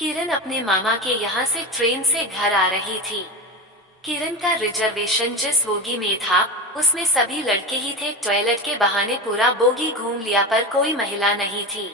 किरण अपने मामा के यहाँ से ट्रेन से घर आ रही थी। किरण का रिजर्वेशन जिस बोगी में था उसमें सभी लड़के ही थे। टॉयलेट के बहाने पूरा बोगी घूम लिया पर कोई महिला नहीं थी।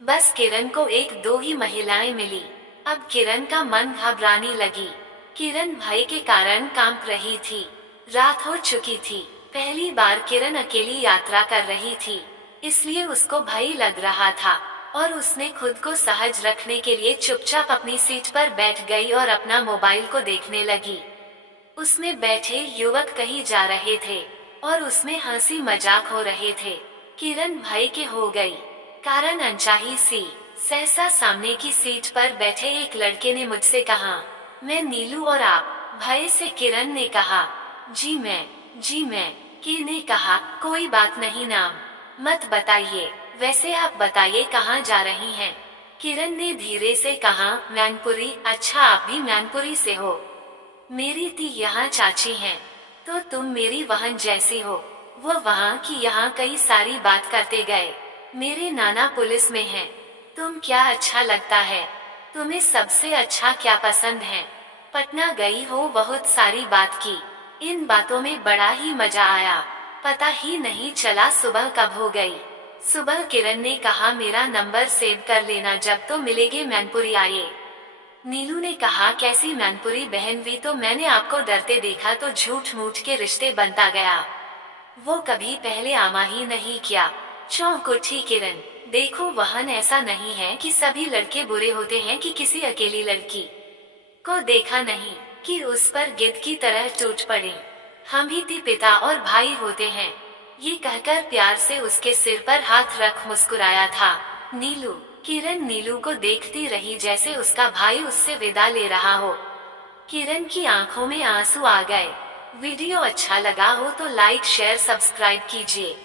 बस किरण को एक दो ही महिलाएं मिली। अब किरण का मन घबराने लगी। किरण भय के कारण कांप रही थी। रात हो चुकी थी। पहली बार किरण अकेली यात्रा कर रही थी, इसलिए उसको भय लग रहा था और उसने खुद को सहज रखने के लिए चुपचाप अपनी सीट पर बैठ गई और अपना मोबाइल को देखने लगी। उसमें बैठे युवक कहीं जा रहे थे और उसमें हंसी मजाक हो रहे थे। किरण भय के हो गई, कारण अनचाही सी। सहसा सामने की सीट पर बैठे एक लड़के ने मुझसे कहा, मैं नीलू और आप? भय से किरण ने कहा, जी मैं। कि ने कहा, कोई बात नहीं, नाम मत बताइए, वैसे आप बताइए कहाँ जा रही हैं? किरण ने धीरे से कहा, मैनपुरी। अच्छा, आप भी मैनपुरी से हो? मेरी ती यहाँ चाची हैं। तो तुम मेरी बहन जैसी हो। वो वहाँ की यहाँ कई सारी बात करते गए। मेरे नाना पुलिस में हैं। तुम क्या अच्छा लगता है? तुम्हें सबसे अच्छा क्या पसंद है? पटना गई हो, बहुत सारी बात की। इन बातों में बड़ा ही मजा आया। पता ही नहीं चला सुबह कब हो गई। सुबह किरण ने कहा, मेरा नंबर सेव कर लेना, जब तो मिलेगे मैनपुरी आइए। नीलू ने कहा, कैसी मैनपुरी बहन? भी तो मैंने आपको डरते देखा तो झूठ मूठ के रिश्ते बनता गया। वो कभी पहले आमा ही नहीं किया। चौंक उठी किरण। देखो बहन, ऐसा नहीं है कि सभी लड़के बुरे होते हैं कि किसी अकेली लड़की को देखा नहीं कि उस पर गिद्ध की तरह टूट पड़े। हम ही ती पिता और भाई होते हैं। ये कहकर प्यार से उसके सिर पर हाथ रख मुस्कुराया था। नीलू। किरण नीलू को देखती रही जैसे उसका भाई उससे विदा ले रहा हो। किरण की आंखों में आंसू आ गए। वीडियो अच्छा लगा हो तो लाइक शेयर सब्सक्राइब कीजिए।